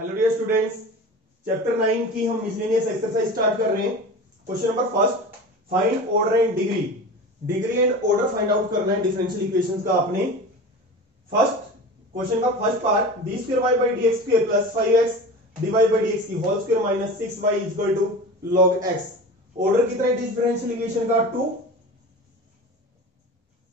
Hello dear students, chapter 9 की हम miscellaneous exercise start कर रहे हैं। Question number first, find order and degree. Degree and order find out करना है डिफरेंशियल इक्वेशंस का आपने। फर्स्ट क्वेश्चन का first part, D square Y by D x square plus 5x D Y by D x की whole square minus 6y equal to log X. Order कितना है differential equation का? 2।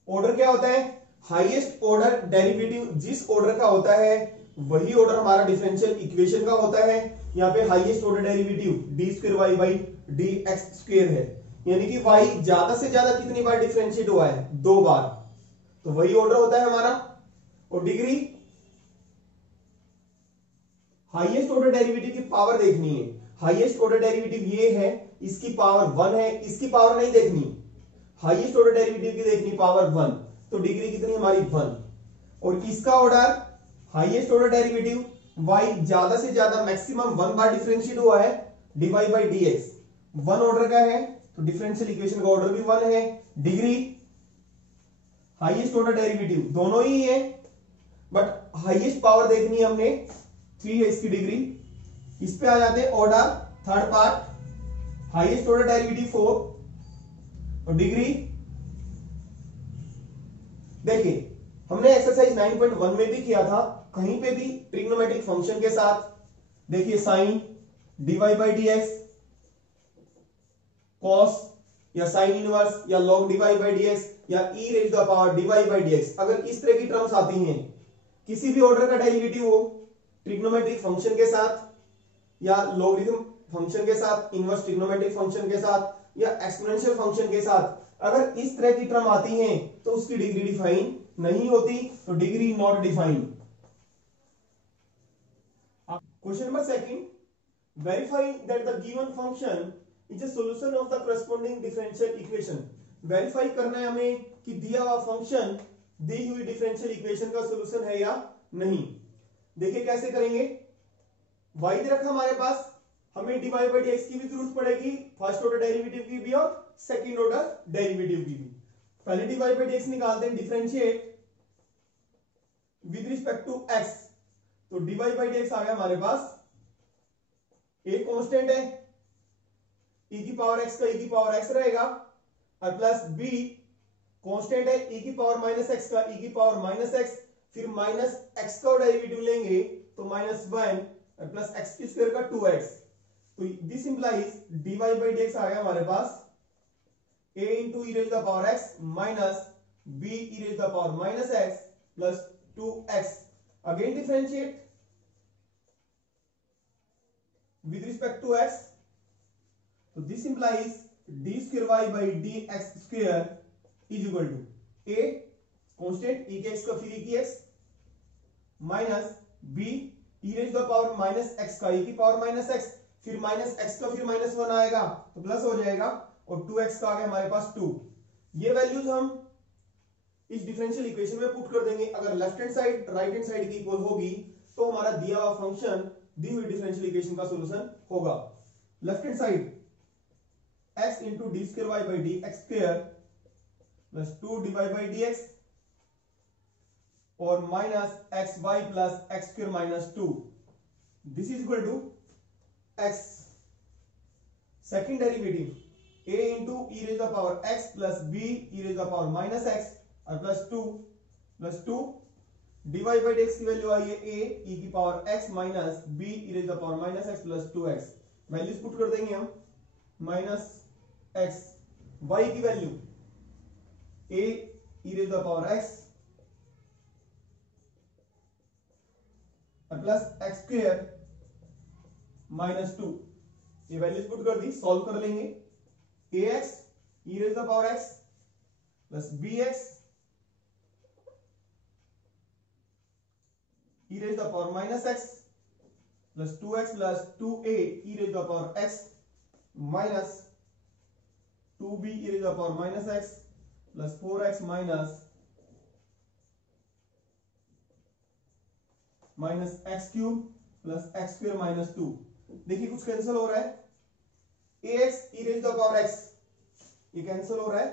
Order क्या होता है? हाईएस्ट ऑर्डर डेरिवेटिव जिस order का होता है वही ऑर्डर हमारा डिफरेंशियल इक्वेशन का होता है। यहाँ पे highest order derivative d square Y by D x square है, यानी कि वाई ज्यादा से ज्यादा कितनी बार डिफरेंशिएट हुआ है? 2 बार, तो वही ऑर्डर होता है हमारा। और डिग्री, हाईएस्ट ऑर्डर डेरिवेटिव की पावर देखनी है। हाईएस्ट ऑर्डर डेरिवेटिव ये है, इसकी पावर 1 है, इसकी पावर नहीं देखनी, हाईएस्ट ऑर्डर डेरिवेटिव की देखनी पावर 1, तो डिग्री कितनी हमारी 1। और इसका order, highest order derivative y ज्यादा से ज्यादा मैक्सिमम 1 बार डिफरेंशिएट हुआ है dy बाई dx, 1 ऑर्डर का है, तो डिफरेंशियल इक्वेशन का ऑर्डर भी 1 है। डिग्री, हाईएस्ट ऑर्डर डेरिवेटिव दोनों ही है, बट हाईएस्ट पावर देखनी है हमने, 3 है इसकी डिग्री। इस पे आ जाते हैं order, third part, highest order derivative 4 और डिग्री। देखिए हमने एक्सरसाइज 9.1 में भी किया था, कहीं पे भी ट्रिग्नोमेट्रिक फंक्शन के साथ, देखिए sine dy by D x, cos या साइन इनवर्स या log dy by D x या e raise the power dy by D x, अगर इस तरह की टर्म्स आती हैं, किसी भी ऑर्डर का डेरिवेटिव हो ट्रिग्नोमेट्रिक फंक्शन के साथ या लॉगरिथम फंक्शन के साथ, इनवर्स ट्रिग्नोमेट्रिक फंक्शन के साथ या एक्सपोनेंशियल फंक्शन के साथ, अगर इस तरह की टर्म आती हैं तो उसकी डिग्री डिफाइन नहीं होती, तो degree not defined. Question number second, verify that the given function is a solution of the corresponding differential equation. Verify करना है हमें कि दिया हुआ फंक्शन दी हुई डिफरेंशियल इक्वेशन का सॉल्यूशन है या नहीं। देखिए कैसे करेंगे, y दे रखा हमारे पास, हमें dy बाई डी एक्स की भी जरूरत पड़ेगी, फर्स्ट ऑर्डर डेरिवेटिव की भी और सेकंड ऑर्डर डेरिवेटिव की भी। पहले dy बाई डी एक्स निकालते हैं, differentiate with respect to x, तो dy बाई डी एक्स आ गया हमारे पास, एक कांस्टेंट है e की पावर x का e की पावर x रहेगा, और प्लस b कांस्टेंट है e की पावर माइनस x का e की पावर माइनस x, फिर माइनस x का डेरिवेटिव लेंगे तो -1 और प्लस x की स्क्वायर का 2x, तो this implies dy by D x आ गया हमारे पास a into E raise the power x minus b E raise the power minus x plus 2x। Again differentiate with respect to x, so this implies d square y by dx square is equal to a constant e के x का फिर e की x minus b e raise the power minus x का e की power minus x, फिर minus x का फिर minus 1 आएगा तो प्लस हो जाएगा, और 2x का आ गया हमारे पास 2। ये वैल्यूज हम इस डिफरेंशियल इक्वेशन में पुट कर देंगे। अगर left hand side right hand side की इक्वल होगी तो हमारा दिया हुआ फंक्शन दी हुई डिफरेंशियल इक्वेशन का सॉल्यूशन होगा। Left hand side x into D square Y by D x square plus 2 dy by D X और minus X Y plus x square minus 2, this is equal to x। Second derivative a into E raise the power x plus b E raise the power minus x और plus 2 dy by D x की value आई है a e की power x minus b e raise the power minus x plus 2x। Values put कर देंगे हम, minus x, y की value a e raise the power x और plus x square minus 2, ये values put कर दी, solve कर लेंगे। ax e raise the power x plus bx e raised the power minus x plus 2x plus 2a e raised the power x minus 2b e raised the power minus x plus 4x minus x cube plus x square minus 2। देखिए कुछ cancel हो रहा है, ax e raised the power x ये cancel हो रहा है,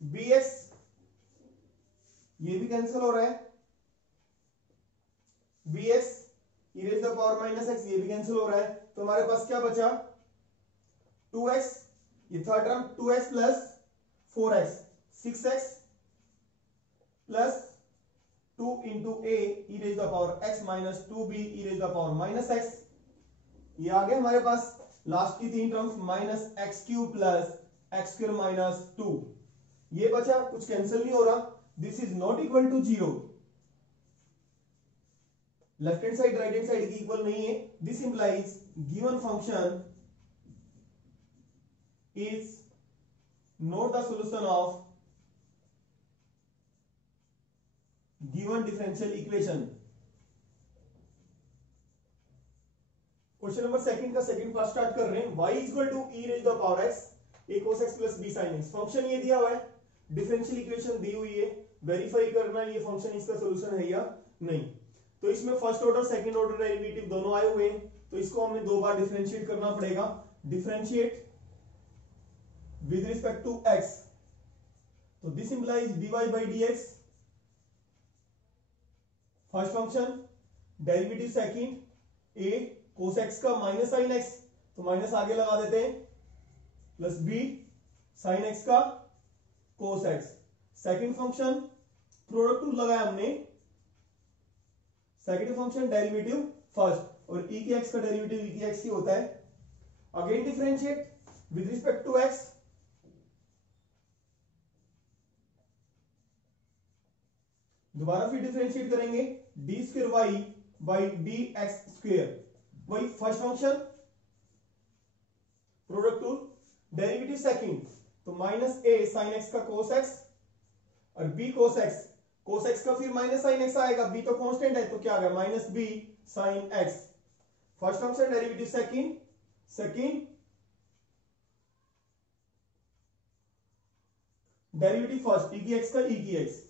bx ये भी कैंसिल हो रहा है, bx e raised to the power minus x, ये भी कैंसिल हो रहा है, तो हमारे पास क्या बचा 2x, ये third term 2x plus 4x 6x plus 2 into a e raised to the power x minus 2b e raised to the power minus x, ये आ गया हमारे पास लास्ट की तीन terms minus x cube plus x square minus 2, ये बचा, कुछ cancel नहीं हो रहा, this is not equal to 0, left hand side right hand side की इक्वल नहीं है, this implies given function is not the solution of given differential equation. Question number second का सेकंड पार्ट स्टार्ट कर रहे हैं। y equal to e raise to the power x a cos x plus b sin x, function ये दिया हुआ है, differential equation दी हुई है, वेरीफाई करना है ये फंक्शन इसका सॉल्यूशन है या नहीं। तो इसमें first order second order derivative दोनों आए हुए हैं, तो इसको हमने दो बार डिफरेंशिएट करना पड़ेगा। Differentiate with respect to x, तो this implies dy by dx first function, derivative second a cos x का माइनस साइन x, तो माइनस आगे लगा देते हैं, प्लस b साइन x का cos x, second function product rule लगाया हमने, सेकंड फंक्शन डेरिवेटिव फर्स्ट, और e के x का डेरिवेटिव e के x ही होता है। Again differentiate with respect to x, दोबारा फिर डिफरेंशिएट करेंगे D square Y by D x square, वही first function product rule, derivative second, तो माइनस ए साइन एक्स का कोस एक्स और बी कोस एक्स का फिर माइनस साइन एक्स आएगा, बी तो कांस्टेंट है तो क्या आ गया minus B sine X, first function derivative second derivative first E की एक्स का ई की एक्स,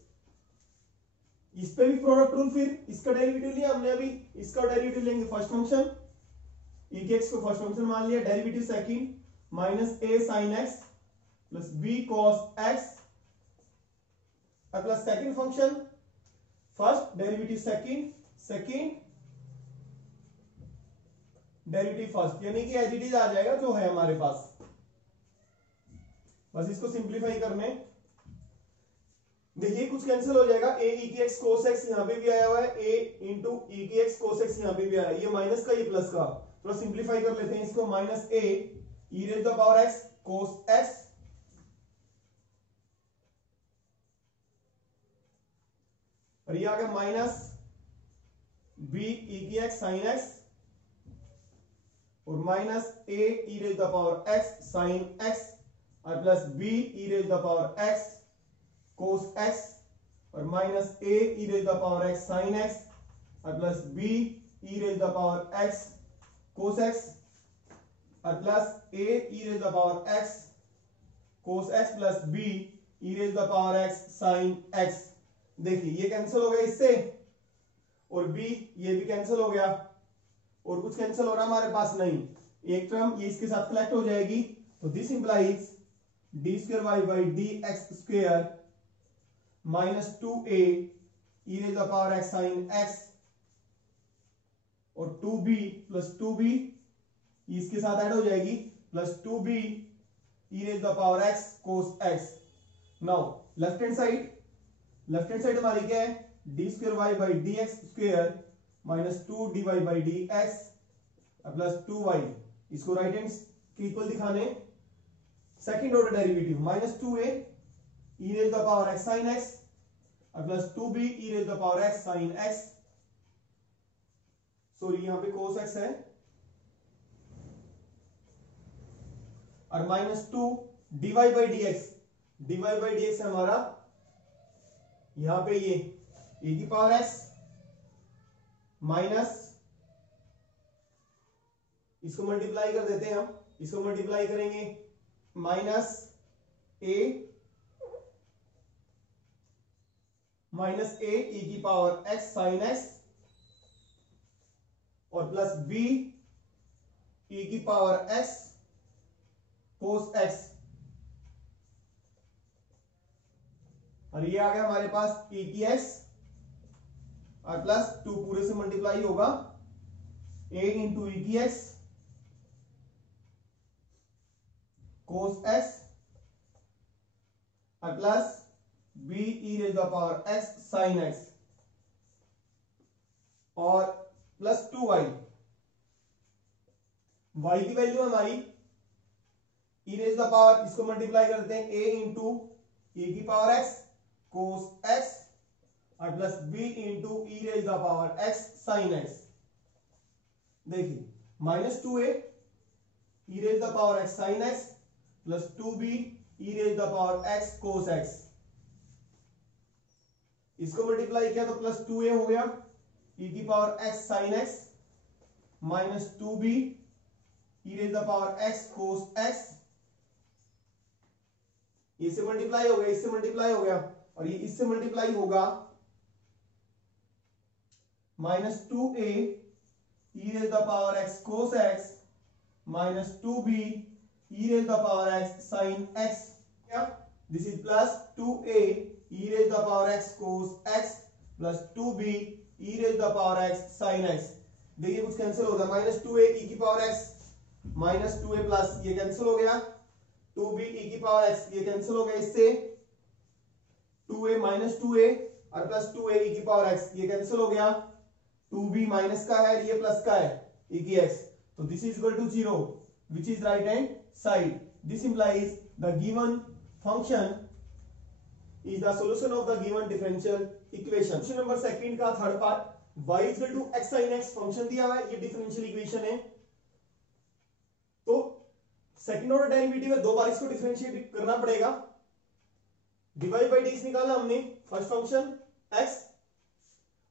इस पे भी प्रोडक्ट रूल, फिर इसका डेरिवेटिव लिया हमने अभी, इसका डेरिवेटिव लेंगे फर्स्ट फंक्शन ई के एक्स को फर्स्ट फंक्शन मान लिया, derivative second minus A sine x plus B cos X plus second function first derivative second derivative first, यानी कि एज इट इज आ जाएगा जो है हमारे पास। बस इसको सिंप्लीफाई करने, देखिए कुछ कैंसिल हो जाएगा, ए ई की एक्स कोस एक्स यहां पे भी आया हुआ है, ए इंटू ई की एक्स कोस एक्स यहां पे भी आया है, ये माइनस का ये प्लस का, थोड़ा सिंप्लीफाई कर लेते हैं इसको, minus A E raise to the power x cos x और ये आ गया माइनस बी ई की एक्स साइन एक्स और minus A E raise to the power x sine x और plus B E raise to the power x cos x और minus A E raise to the power x sine x और plus B E raise to the power x cos x और plus a E raise to the power x cos x plus B E raise to the power x sine x. देखिए ये cancel हो गया इससे और b ये भी cancel हो गया, और कुछ कैंसिल हो रहा हमारे पास नहीं, एक टर्म ये इसके साथ कलेक्ट हो जाएगी, तो this implies d square Y by D x square minus 2a e raise to the power x sine x और 2b प्लस 2b इसके साथ ऐड हो जाएगी plus 2b e raise to the power x cos x. Now left hand side हमारी क्या है, d square Y by D x square minus 2 d Y by D x plus 2y, इसको right hand के equal दिखाने, second order derivative minus 2a e raise to the power x sine x plus 2b e raise to the power x sine x, sorry यहां पे cos x है, और minus 2 dy by dx है हमारा यहां पे ये e की पावर x माइनस, इसको मल्टीप्लाई कर देते हैं हम, इसको मल्टीप्लाई करेंगे माइनस a e की पावर x साइन x और प्लस b e की पावर x कोस x, और ये आ गया हमारे पास e की x और प्लस 2 पूरे से मल्टीप्लाई होगा a इंटू ई की एक्स कोस एक्स और plus b e raise the power x sine x और प्लस 2y y की वैल्यू हमारी e रेज द पावर, इसको मल्टीप्लाई करते हैं a इंटू e की पावर x कोस x और plus b into e raise the power x sine x। देखिए -2a e raise the power x sine x plus 2b e raise the power x cos x। इसको multiply किया तो plus 2a हो गया e की power x sine x minus 2b e raise the power x cos x। इससे multiply हो गया, इससे मल्टीप्लाई हो गया और ये इससे मल्टीप्लाई होगा -2a e raise the power x cos x minus 2b e raise the power x sine x। क्या this is plus 2a e raise the power x cos x plus 2b e raise the power x sine x। देखिए कुछ cancel होता है, -2a e की power x minus 2a plus ये cancel हो गया, 2b e की power x ये कैंसिल हो गया, इससे 2a माइनस 2a और प्लस 2a e की पावर x ये कैंसिल हो गया, 2b माइनस का है ये प्लस का है e की x, तो this is equal to 0 which is right hand side. This implies the given function is the solution of the given differential equation। Question number second का third part, y is equal to x sin x function दिया हुआ है, ये differential equation है। तो second order derivative है, दो बार इसको डिफरेंशिएट करना पड़ेगा। dy by dx निकाला हमने, फर्स्ट फंक्शन x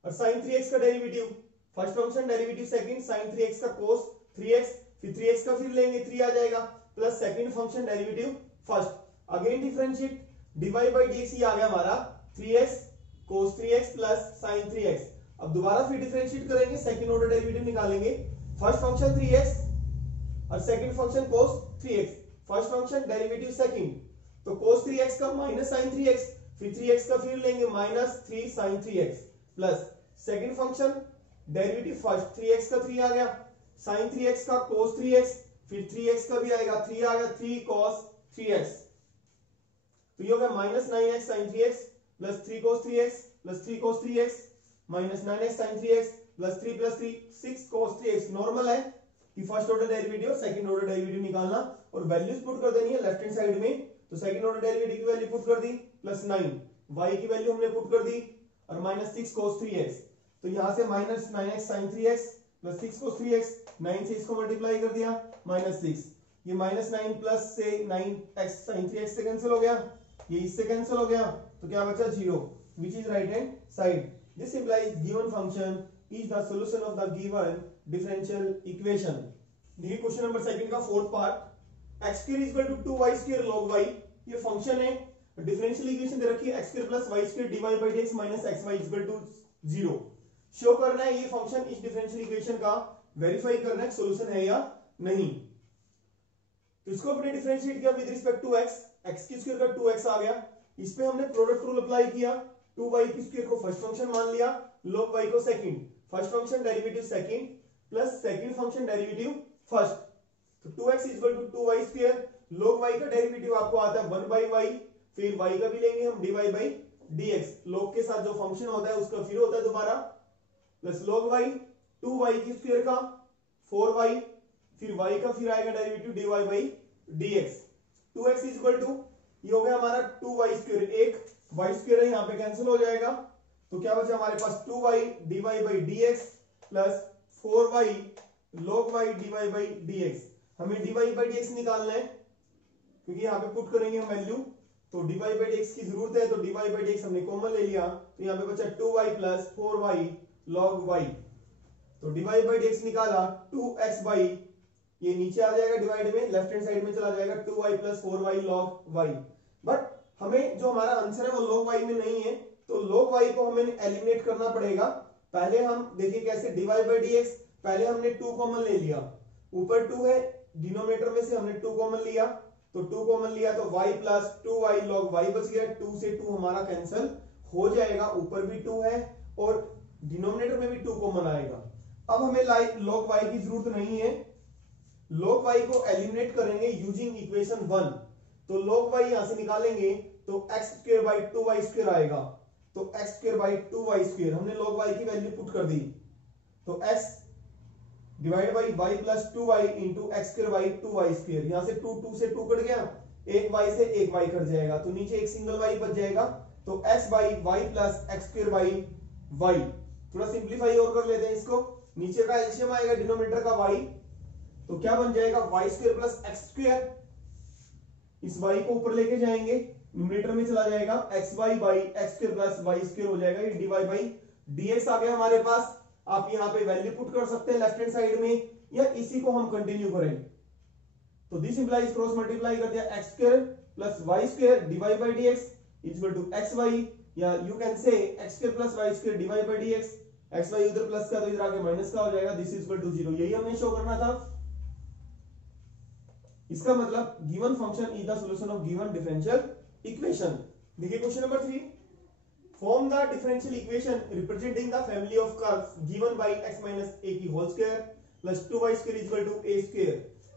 और sin 3x का derivative, first function derivative second sin 3x का cos 3x, फिर 3x का फिर लेंगे 3 आ जाएगा plus second function derivative first, again differentiate dy by dx ही आ गया हमारा 3x cos 3x plus sin 3x। अब दोबारा फिर डिफरेंशिएट करेंगे, सेकंड ऑर्डर डेरिवेटिव निकालेंगे, फर्स्ट फंक्शन 3x और second function cos 3x, first function derivative second, तो cos 3x का माइनस sin 3x, फिर 3x का फिर लेंगे minus 3 sin 3x plus second function derivative first, 3x का 3 आ गया sin 3x का cos 3x, फिर 3x का भी आएगा 3 आ गया 3 cos 3x, तो ये हो गया minus 9x sin 3x plus 3 cos 3x plus 3 cos 3x minus 9x sin 3x plus 3 plus 3 6 cos 3x। Normal है कि फर्स्ट ऑर्डर डेरिवेटिव और सेकंड ऑर्डर डेरिवेटिव निकालना और वैल्यूज पुट कर देनी है लेफ्ट हैंड साइड में। तो सेकंड ऑर्डर डेरिवेटिव की वैल्यू पुट कर दी प्लस 9, y की वैल्यू हमने पुट कर दी और माइनस 6 cos 3x, तो यहां से minus 9x sin 3x plus 6 cos 3x, 9 से इसको मल्टीप्लाई कर दिया माइनस 6, ये माइनस 9 प्लस से 9x sin 3x से कैंसिल हो गया, ये इससे कैंसिल हो गया, तो क्या बचा 0 which is right hand side. This implies given function is the solution of the given differential equation. देखिए क्वेश्चन नंबर सेकंड का fourth part, x square is equal to 2y square log y, ये function है, differential equation दे रखी है x square plus y square dy by dx minus xy is equal to 0। Show करना है ये function इस डिफरेंशियल इक्वेशन का, वेरीफाई करना है सॉल्यूशन है या नहीं। तो इसको अपने डिफरेंशिएट किया with respect to x, x की स्क्वायर का 2x आ गया, इस पे हमने प्रोडक्ट रूल अप्लाई किया, 2y की स्क्वायर को फर्स्ट फंक्शन मान लिया, log y को second, first function derivative second plus second function derivative first, तो 2x is equal to 2y square, log y का डेरिवेटिव आपको आता है 1 by y, फिर y का भी लेंगे हम dy by dx, log के साथ जो फंक्शन होता है उसका फिर होता है दोबारा, प्लस log y 2y की स्क्वायर का 4y, फिर y का फिर आएगा derivative dy by dx, 2x is equal to ये हो गया हमारा 2y स्क्वायर, एक y स्क्वायर है यहाँ पे कैंसिल हो जाएगा, तो क्या बचा हमारे पास 2y dy by dx plus 4y log y dy by dx। हमें dy by dx निकालना है क्योंकि यहाँ पे पुट करेंगे हम वैल्यू, तो dy by dx की जरूरत है, तो dy by dx हमने कॉमन ले लिया, तो यहाँ पे बचा 2y plus 4y log y, तो dy by dx निकाला 2x by, ये नीचे आ जाएगा डिवाइड में, लेफ्ट हैंड साइड में चला जाएगा 2y plus 4y log y, but हमें जो हमारा आंसर है वो log y में नहीं है, तो log y को हमें एलिमिनेट करना पड़ेगा। पहले हम देखिए कैसे, dy by dx पहले हमने 2 कॉमन ले लिया, ऊपर 2 है, डिनोमिनेटर में से हमने 2 कॉमन लिया, तो 2 कॉमन लिया तो y plus 2y log y बच गया, 2 से 2 हमारा कैंसिल हो जाएगा, ऊपर भी 2 है और डिनोमिनेटर में भी 2 कॉमन आएगा, अब हमें log y की जरूरत नहीं है, log y को एलिमिनेट करेंगे यूजिंग इक्वेशन 1। तो log y यहां से निकालेंगे तो x square by 2y square आएगा, तो x square by 2y square हमने log y की वैल्यू पुट कर दी, तो x divide by y plus 2y into x square by 2y square. यहां से 2 से 2 कट गया, एक y से एक y कट जाएगा, तो नीचे एक सिंगल y बच जाएगा, तो x by y plus x square by y। थोड़ा सिंप्लीफाई और कर लेते हैं इसको, नीचे का एलसीएम आएगा डिनोमिनेटर का y, तो क्या बन जाएगा y square plus x square, इस y को ऊपर लेके जाएंगे न्यूमरेटर में चला जाएगा, xy by x square plus y square हो जाएगा, ये dy बाई dx आ गया हमारे पास। आप यहाँ पे वैल्यू पुट कर सकते हैं लेफ्ट हैंड साइड में, या इसी को हम कंटिन्यू करें, तो दिस इंप्लाइज क्रॉस मल्टीप्लाई कर दिया x square plus y square dy by dx equal to xy, या you can say x square plus y square dy by dx, xy उधर प्लस का तो इधर आके माइनस का हो जाएगा, दिस इज इक्वल टू 0। यही हमें शो करना था। इसका मतलब given function is the solution of given differential equation. देखिए question number 3, form the differential equation representing the family of curves given by x minus a की whole square plus 2y square equal to a square.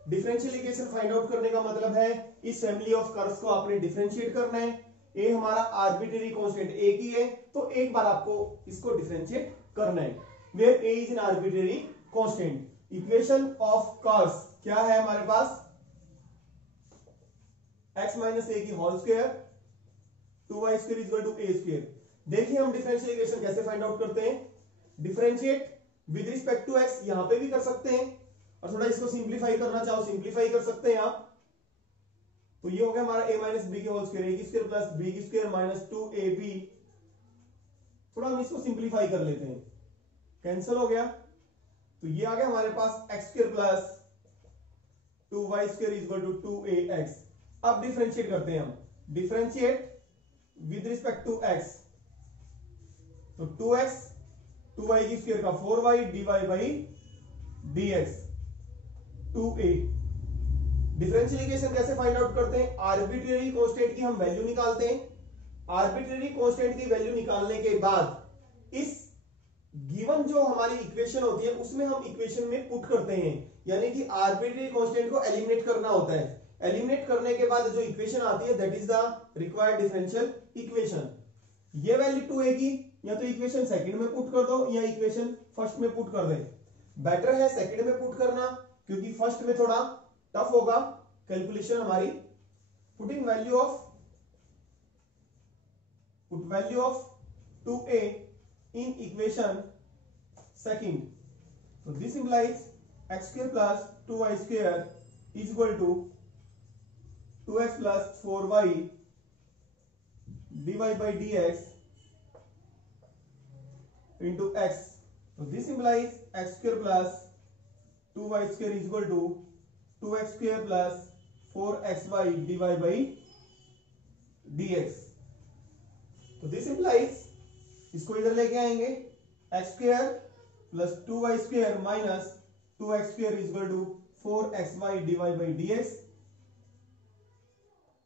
Differential equation find out करने का मतलब है इस family of curves को आपने differentiate करना है। a हमारा आर्बिट्रेरी कांस्टेंट a की है, तो एक बार आपको इसको डिफरेंशिएट करना है, where a is an arbitrary constant. Equation of curves क्या है हमारे पास, x माइनस a की whole square 2y square equal to a square. देखिए हम डिफरेंशियल इक्वेशन कैसे फाइंड आउट करते हैं, differentiate with respect to x यहां पे भी कर सकते हैं, और थोड़ा इसको सिंप्लीफाई करना चाहो सिंप्लीफाई कर सकते हैं आप। तो ये हो गया हमारा a माइनस बी की होल स्क्वायर, a की स्क्वायर प्लस b की स्क्वायर माइनस 2ab। थोड़ा हम इसको सिंप्लीफाई कर लेते हैं, कैंसिल हो गया, तो ये आ गया हमारे पास x square plus 2y square equal to 2ax। अब डिफरेंशिएट करते हैं हम, differentiate with respect to x, तो 2x 2y की स्क्वायर का 4y dy by dx 2a। Differential equation कैसे फाइंड आउट करते हैं, आर्बिट्रेरी कांस्टेंट की हम वैल्यू निकालते हैं। आर्बिट्रेरी कांस्टेंट की वैल्यू निकालने के बाद इस गिवन जो हमारी इक्वेशन होती है उसमें हम इक्वेशन में पुट करते हैं, यानी कि आर्बिट्रेरी कांस्टेंट को एलिमिनेट करना होता है। एलिमिनेट करने के बाद जो इक्वेशन आती है that is the required differential equation. ये वैल्यू 2a की या तो इक्वेशन सेकंड में पुट कर दो या इक्वेशन फर्स्ट में पुट कर दे। बेटर है सेकंड में पुट करना, क्योंकि फर्स्ट में थोड़ा टफ होगा कैलकुलेशन हमारी। Putting value of 2a in equation second, so this implies x square plus 2y square is equal to 2x plus 4y dy by dx into x, so this implies x square plus 2y square is equal to 2x square plus 4xy dy by dx। तो this implies, इसको इधर लेके आएंगे, x square plus 2y square minus 2x square is equal to 4xy dy by dx।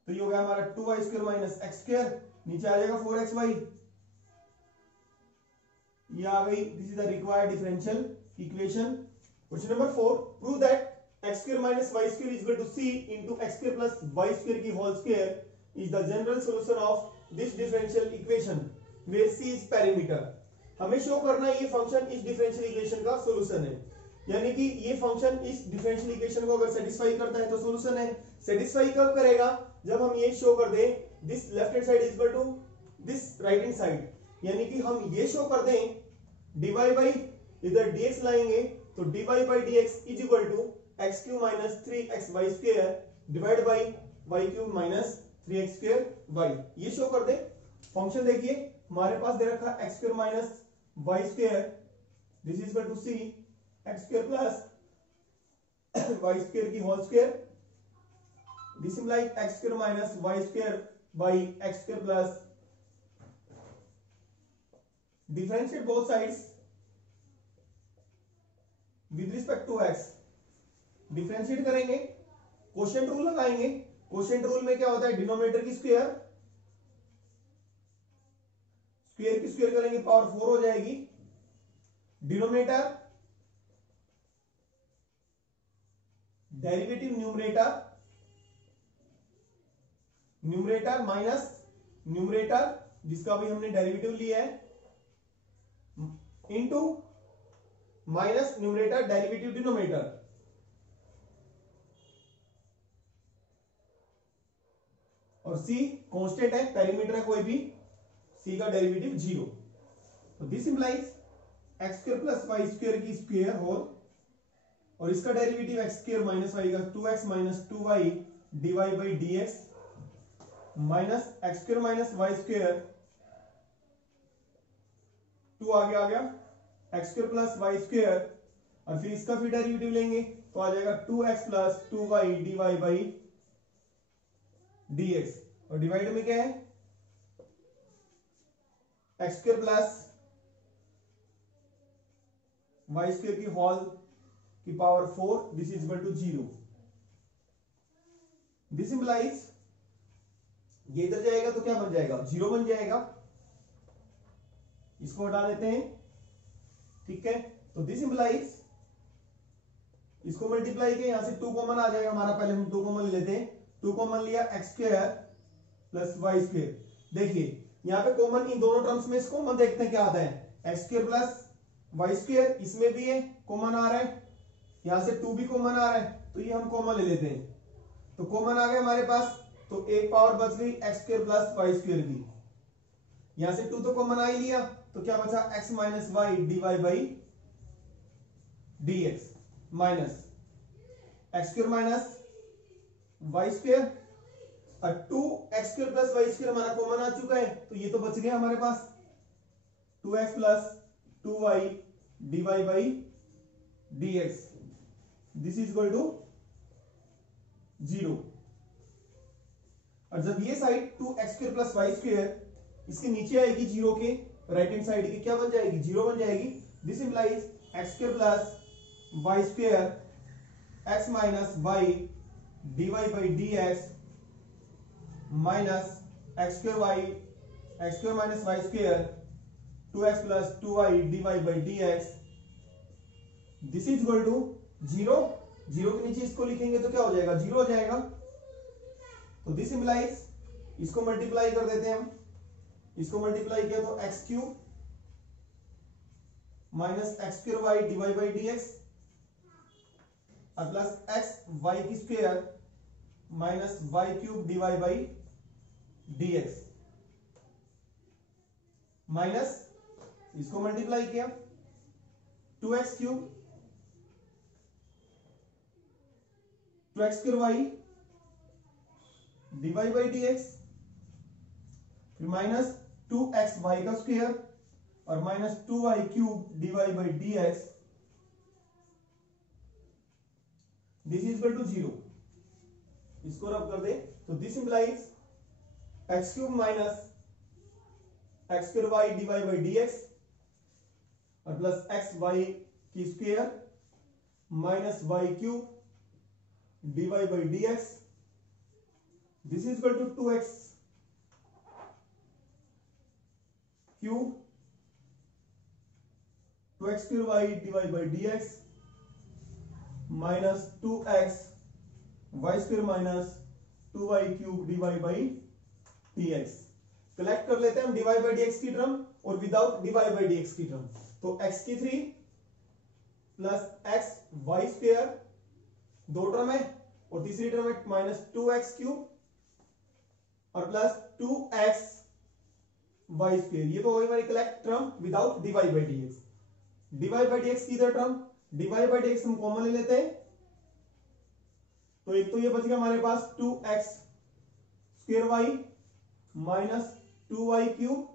तो ये हो गया हमारा 2y square minus x square, नीचे आ जाएगा 4xy, ये आ गई, this is the required differential equation. Question number 4, prove that x square minus y square is equal to c into x square plus y square की whole square is the general solution of this differential equation where c is perimeter। हमें show करना है ये function इस differential equation का solution है, यानी कि ये फंक्शन इस डिफरेंशियल इक्वेशन को अगर सेटिस्फाई करता है तो सॉल्यूशन है। सेटिस्फाई कब करेगा, जब हम ये शो कर दें this left hand side is equal to this right hand side, यानी कि हम ये शो कर दें dy बाई इधर dx लाएंगे तो dy by dx is equal to x cube minus 3xy square divide by y cube minus 3x square y, ये शो कर दे। फंक्शन देखिए हमारे पास दे रखा x square minus y square, this is equal to c x square plus y square की whole square, this implies x square minus y square by x square plus, differentiate both sides with respect to x, differentiate करेंगे, quotient rule लगाएंगे। Quotient rule में क्या होता है, denominator की square की square करेंगे पावर 4 हो जाएगी, denominator derivative numerator minus numerator जिसका भी हमने डेरिवेटिव लिया है into minus numerator derivative denominator. और c कांस्टेंट है, पेरीमीटर है कोई भी, c का डेरिवेटिव 0। तो this implies x square plus y square की स्क्वायर होल और इसका derivative x square minus y का 2x minus 2y divide by dx minus x square minus y square 2 आगे आ गया x square plus y square और फिर इसका फिर डेरिवेटिव लेंगे तो आ जाएगा 2x plus 2y divide by dx और डिवाइड में क्या है x square plus y square की होल की power 4 this is equal to 0। This implies ये इधर जाएगा तो क्या बन जाएगा 0 बन जाएगा, इसको हटा देते हैं, ठीक है। तो दिस इंप्लाइज इसको मल्टीप्लाई किया यहां से 2 कॉमन आ जाएगा हमारा, पहले हम 2 कॉमन लेते हैं, 2 कॉमन लिया x square plus y square. देखिए यहां पे कॉमन इन दोनों टर्म्स में कॉमन देखते हैं क्या आता है, x square plus y square इसमें भी है कॉमन आ रहा है, यहां से 2 भी कॉमन आ रहा है तो ये हम कॉमन ले लेते हैं। तो कॉमन आ गया हमारे पास तो एक पावर बच गई x square plus y square की, यहां से 2 तो कॉमन आ ही लिया तो क्या बचा x minus y divide by dx minus x square minus y square और 2x square plus y square हमारा कॉमन आ चुका है तो ये तो बच गया हमारे पास 2x plus 2y divide by dx this is equal to 0। और जब ये side 2x square plus y square इसके नीचे आएगी 0 के राइट हैंड साइड की क्या बन जाएगी 0 बन जाएगी। This implies x square plus y square x minus y divide by dx minus x square minus y square 2x plus 2y divide by dx this is equal to 0। 0 के नीचे इसको लिखेंगे तो क्या हो जाएगा 0 हो जाएगा। तो दिस इंप्लाइज इसको मल्टीप्लाई कर देते हैं हम, इसको मल्टीप्लाई किया तो x cube minus x square y divide by dx और प्लस एक्स वाई की square minus y cube divide by dx minus इसको मल्टीप्लाई किया 2x cube 2x square y divide by dx फिर माइनस 2x वाई का square और minus 2y cube divide by dx this is equal to 0। इसको rub कर दे तो this implies x cube minus x square y divide by dx और plus x y की square minus y cube divide by dx this is equal to 2x cube 2x square y divide by dx minus 2x y square minus 2y cube divide by dx। Collect कर लेते हैं हम divide by dx की term और without divide by dx की term. तो x की 3 plus x y square 2 term है और तीसरी टर्म है माइनस 2x क्यूब और प्लस 2x वाई स्क्वायर, ये तो होगी हमारी collect term without divide by dx। Divide by dx की इधर टर्म डिवाइड बाई dx हम कॉमन ले लेते हैं तो एक तो ये बच गया हमारे पास 2x square y minus 2y cube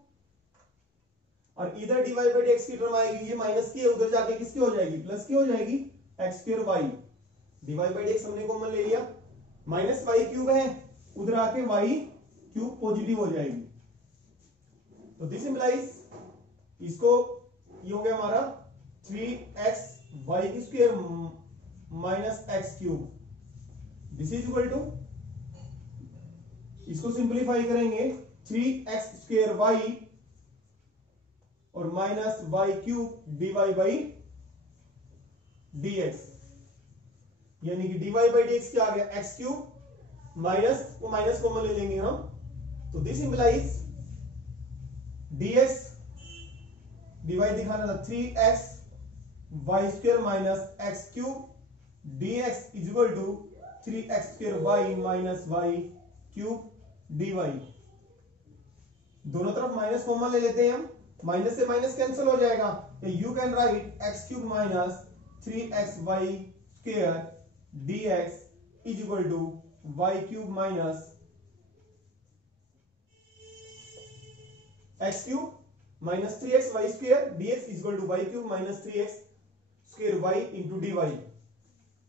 और इधर डिवाइड बाई dx की टर्म आएगी ये माइनस की है उधर जाके किसकी हो जाएगी प्लस की हो जाएगी x square y divide by dx हमने कॉमन ले लिया माइनस y क्यूब है उधर आके y क्यूब पॉजिटिव हो जाएगी। तो दिस इंप्लाइज इसको ये हो गया हमारा 3x वाई की square minus x cube this is equal to इसको सिंप्लीफाई करेंगे 3x स्क्वायर वाई और minus y cube divide by dx यानी कि dy बाई डी एक्स क्या आ गया, एक्स क्यूब माइनस, वो माइनस कॉमन ले लेंगे हम, तो दिस इंप्लाइज dx डिवाइड दिखाना था 3x y square minus x cube dx is equal to 3x square y minus y cube dy। दोनों तरफ माइनस कॉमन ले लेते हैं हम, माइनस से माइनस कैंसिल हो जाएगा, you can write x cube minus 3x y square dx is equal to y cube minus x cube minus 3x y square dx is equal to y cube minus 3x square y into dy।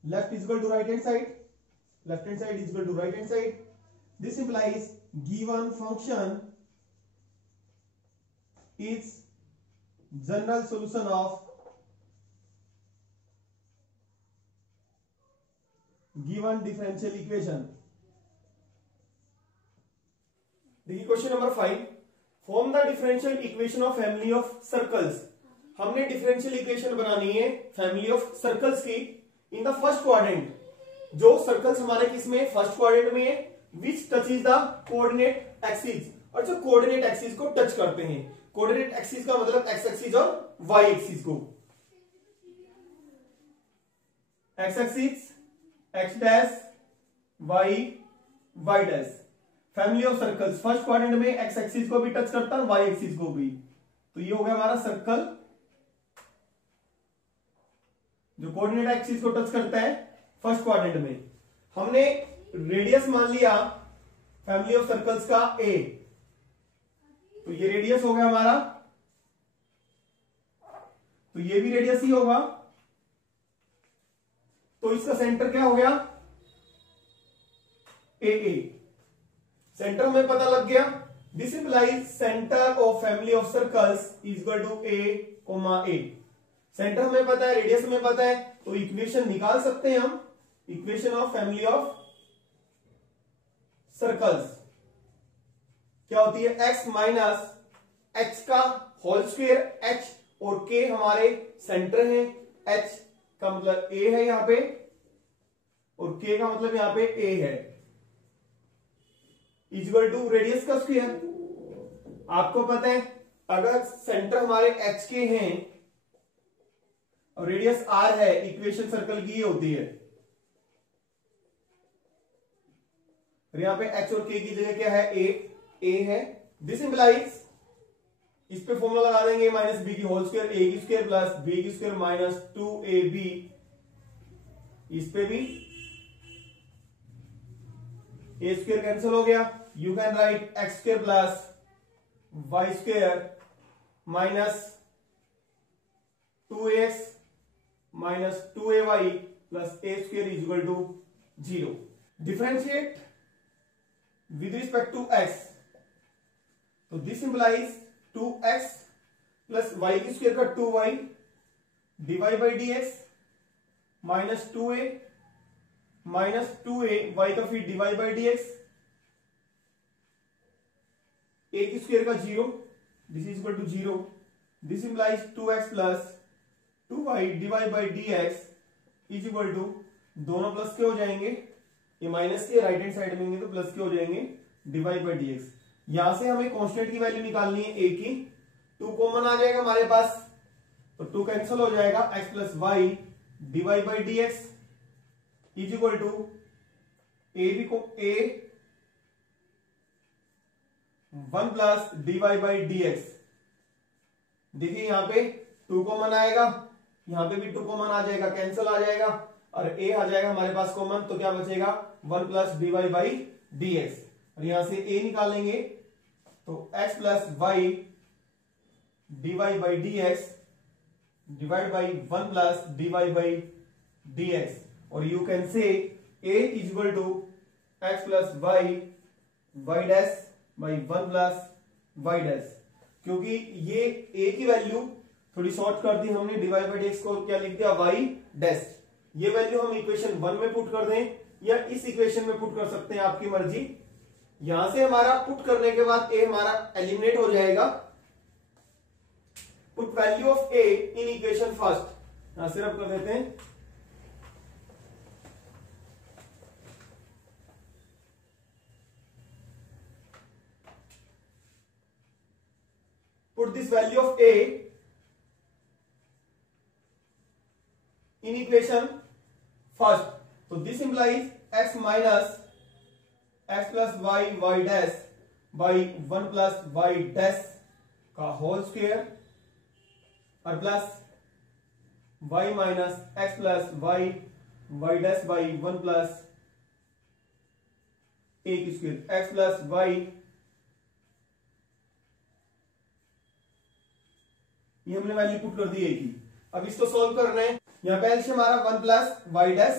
Left is equal to right hand side, left hand side is equal to right hand side. This implies given function is general solution of given differential equation. देखिए question number 5, form the differential equation of family of circles. हमने differential equation बनानी है family of circles की in the first quadrant. जो circles हमारे किसमें, first quadrant में है, विच touch is the coordinate axis, और जो कोऑर्डिनेट एक्सिस को टच करते हैं। कोऑर्डिनेट एक्सिस का मतलब एक्स एक्सिस और वाई एक्सिस को। X axis x dash y y dash. Family of circles first quadrant में एक्स एक्सिस को भी टच करता है, वाई एक्सिस को भी। तो ये हो गया हमारा सर्कल जो कोऑर्डिनेट एक्सिस को टच करता है फर्स्ट क्वाड्रेंट में। हमने रेडियस मान लिया फैमिली ऑफ सर्कल्स का ए, तो ये रेडियस हो गया हमारा, तो ये भी रेडियस ही होगा, तो इसका सेंटर क्या हो गया, ए। सेंटर में पता लग गया। This implies centre of family of circles is equal to a. Centre में पता है, रेडियस में पता है, तो इक्वेशन निकाल सकते हैं हम, equation of family of circles क्या होती है, x माइनस एच का होल स्क्वायर, h और k हमारे सेंटर हैं, h का मतलब a है यहां पे और k का मतलब यहां पे a है, इक्वल टू रेडियस का स्क्वायर। आपको पता है अगर सेंटर हमारे h के हैं और रेडियस r है, इक्वेशन सर्कल की ये होती है, और यहां पे h और k की जगह क्या है, a है। दिस इंप्लाइज, इस पे फॉर्मूला लगा देंगे माइनस बी की होल स्क्वायर, ए की स्क्वायर प्लस बी की स्क्वायर माइनस 2ab, इस पे भी ए स्क्वायर कैंसिल हो गया, you can write x square plus y square minus 2ax minus 2ay plus a square is equal to 0। Differentiate with respect to x, तो this implies 2x plus y की square का 2y divide by dx minus 2a minus 2a y का फिर divide by dx, a की square का 0, this is equal to 0। This implies 2x plus 2y divide by dx is equal to, दोनों plus के हो जाएंगे, ये माइनस के राइट हैंड साइड में तो प्लस के हो जाएंगे, डिवाइड बाई dx। यहां से हमें कांस्टेंट की वैल्यू निकालनी है a की, 2 कॉमन आ जाएगा हमारे पास, तो 2 कैंसिल हो जाएगा, x plus y divide by dx is equal to a को a 1 plus divide by dx। देखिए यहां पे 2 कॉमन आएगा, यहां पे भी 2 कॉमन आ जाएगा, कैंसिल आ जाएगा, और a आ जाएगा हमारे पास कॉमन, तो क्या बचेगा 1 प्लस डिवाइड बाई dx, और यहां से a निकालेंगे तो x plus y divide by dx divide by 1 plus divide by dx, और you can say a is equal to x plus y dash by 1 plus y dash. क्योंकि ये a की value थोड़ी शॉर्ट कर दी हमने, divide by dx को क्या लिख दिया, y डैश। ये वैल्यू हम इक्वेशन 1 में पुट कर दें या इस इक्वेशन में पुट कर सकते हैं, आपकी मर्जी। यहां से हमारा पुट करने के बाद a हमारा एलिमिनेट हो जाएगा। Put value of a in equation first, यहां सिर्फ कर देते हैं this value of a in equation first. So this implies x minus x plus y dash by 1 plus y dash का होल स्क्वायर और plus y minus x plus y dash by 1 plus a की square x plus y, ये हमने value put कर दी a की। अब इसको solve कर रहे हैं। यहां पे एलसीएम हमारा 1 plus y dash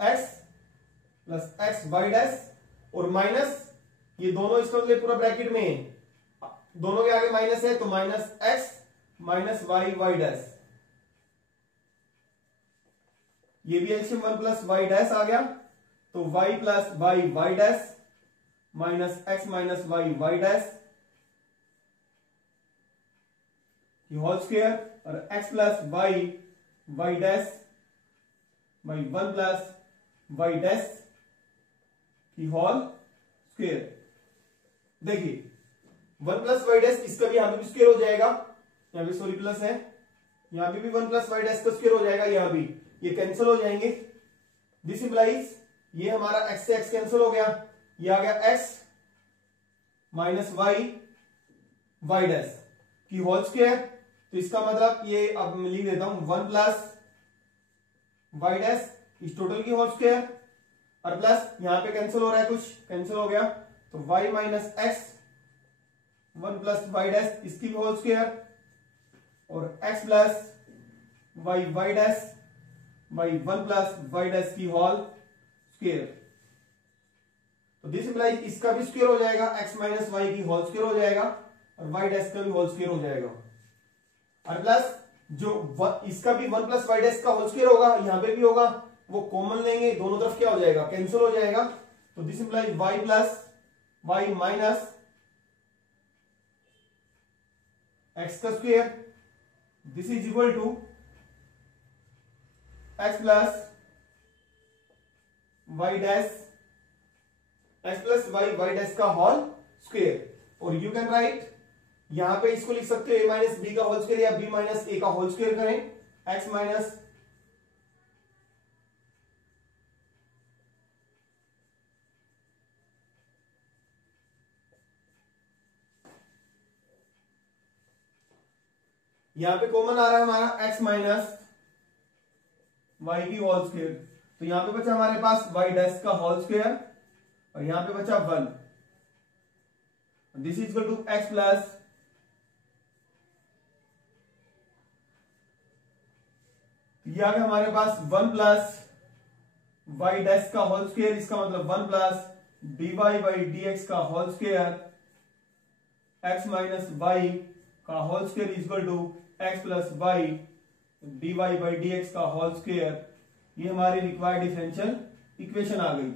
x plus x y dash और माइनस ये दोनों इसका मतलब पूरा ब्रैकेट में है, दोनों के आगे माइनस है तो minus x minus y y dash, ये भी एलसीएम 1 प्लस वाई डैश आ गया तो y plus y y dash minus x minus y y dash whole square और x plus y y dash by 1 plus y dash की whole square. देखिए 1 plus y dash इसका भी यहां पे भी स्क्वायर हो जाएगा, यहां भी सॉरी प्लस है, यहां पे भी 1 प्लस वाई डैश का स्क्वायर हो जाएगा, यहां भी ये कैंसिल हो जाएंगे। दिस इंप्लाइज ये हमारा x से x कैंसिल हो गया, ये आ गया x minus y y dash की होल स्क्वायर। तो इसका मतलब ये अब मैं लिख देता हूं 1 प्लस वाई डैश इस टोटल की होल स्क्वायर और प्लस यहां पे कैंसिल हो रहा है, कुछ कैंसिल हो गया तो y minus x 1 plus y dash इसकी भी होल स्क्वायर और x plus y y dash by 1 plus y dash की होल स्क्वायर। तो दिस इंप्लाइज इसका भी स्क्वायर हो जाएगा, x माइनस वाई की होल स्क्वायर हो जाएगा और y डैश का भी होल स्क्वायर हो जाएगा और प्लस जो इसका भी 1 प्लस वाई डैश का होल स्क्वायर होगा, यहां पे भी होगा, वो कॉमन लेंगे, दोनों तरफ क्या हो जाएगा कैंसिल हो जाएगा। तो this implies y plus y minus x का square, this is equal to x plus y dash x plus y y dash का होल स्क्वायर। और यू कैन राइट यहां पे इसको लिख सकते हो a माइनस बी का होल स्क्वायर या b माइनस ए का होल स्क्वायर करें, x माइनस यहां पे कॉमन आ रहा है हमारा x माइनस वाई की होल स्क्वायर, तो यहां पे बचा हमारे पास y डैश का होल स्क्वायर और यहां पे बचा 1, this is equal to x plus यह आ गया हमारे पास 1 प्लस वाई डैश का होल स्क्वायर, इसका मतलब 1 plus d Y by D x का whole square x minus y का whole square equal to x plus y d Y by D x का होल स्क्वायर। ये हमारी रिक्वायर्ड डिफरेंशियल इक्वेशन आ गई।